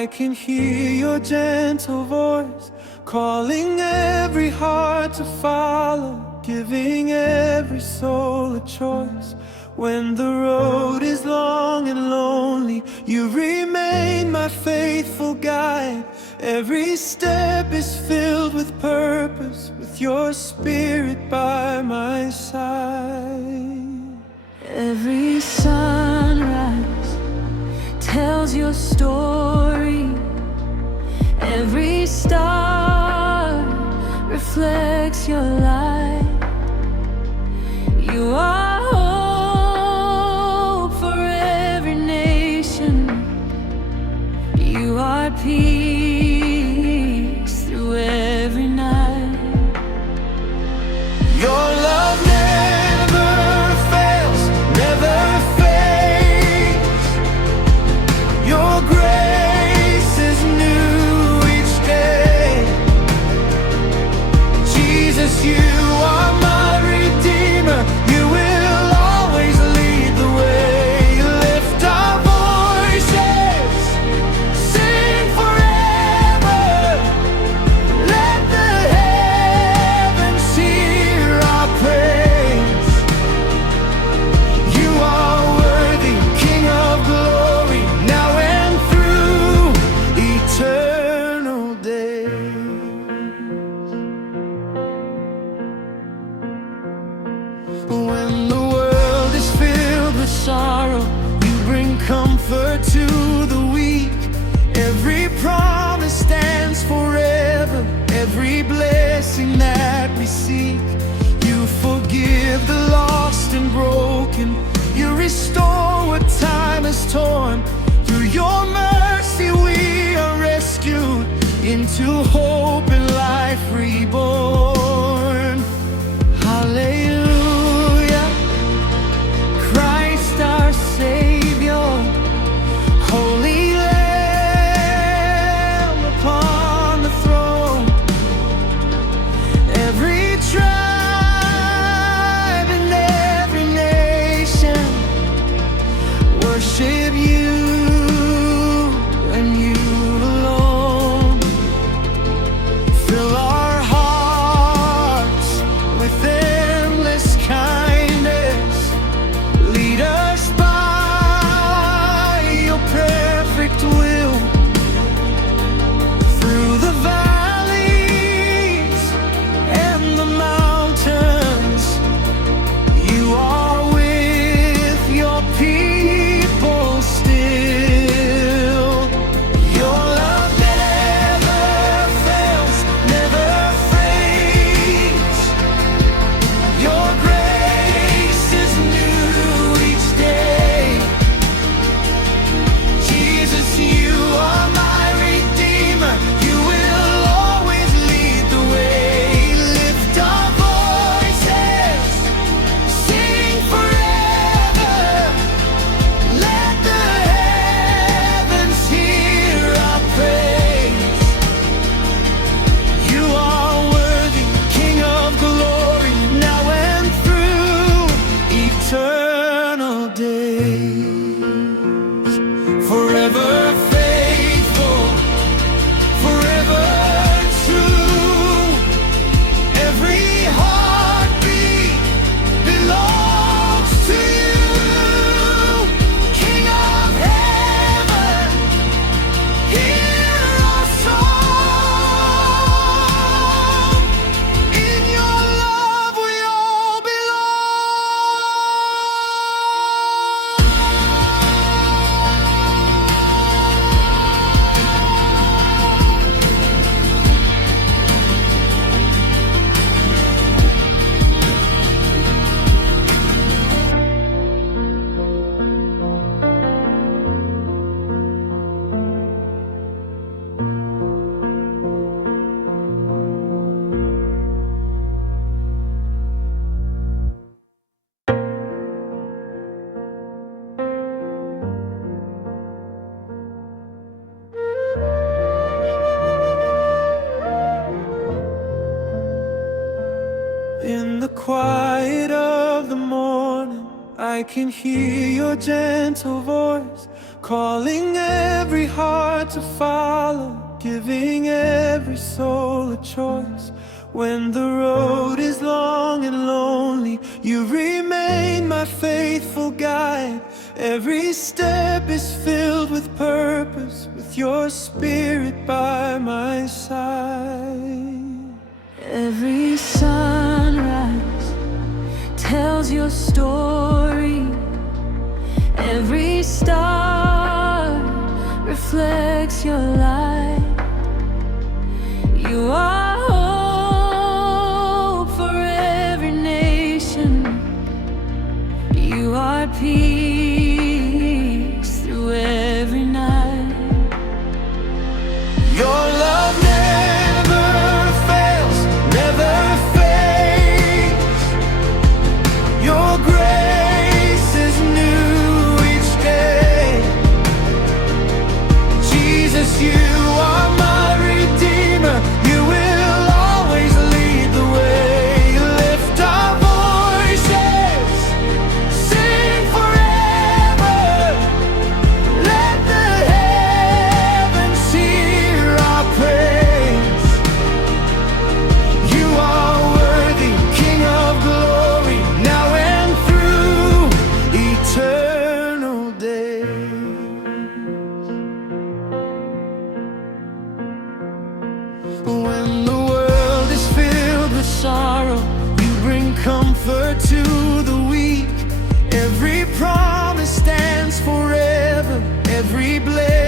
I can hear your gentle voice, calling every heart to follow, giving every soul a choice. When the road is long and lonely, you remain my faithful guide. Every step is filled with purpose, with your spirit by my side. Every sunrise tells your story. Every star reflects your light. You are hope for every nation. You are peace through every night. Your love never fails, never fades. Your grace is new each day. Jesus, you are my Redeemer. You will always lead the way. Lift our voices, sing forever. Let the heavens hear our praise. You are worthy, King of glory, now and through eternal days. When the world is filled with sorrow, you bring comfort to the weak. Every promise stands forever, every blessing that we seek. You forgive the lost and broken, you restore what time has torn. Through your mercy we are rescued into hope and life reborn. Hallelujah, Christ our Savior, Holy Lamb upon the throne. Every tribe and every nation worship you and you alone. Fill our hearts with endless kindness. Lead us by your perfect will. Through the valleys and the mountains, you are with your people still. Your love never fails, never fades. Your grace is new each day. Jesus, you are my Redeemer. You will always lead the way. Lift our voices, sing forever. Let the heavens hear our praise. You are worthy, King of glory, now and through eternal days. Forever faithful, forever true. Every heartbeat belongs to you. King of heaven, hear our song. In your love we all In the quiet of the morning, I can hear your gentle voice calling every every heart to follow, giving every soul a choice. When the road is long and lonely, you remain my faithful guide. Every step is filled with purpose, with your spirit by my side. Every sunrise tells your story. Every star reflects your light. You are hope for every nation. You are peace through every night. Your love never fails, never fades. Your grace is new each day. Jesus, you are my Redeemer. You will always lead the way. Lift our voices, sing forever. Let the heavens hear our praise. You are worthy, King of glory, now and through eternal days. When the world is filled with sorrow, you bring comfort to the weak. Every promise stands forever, every blessing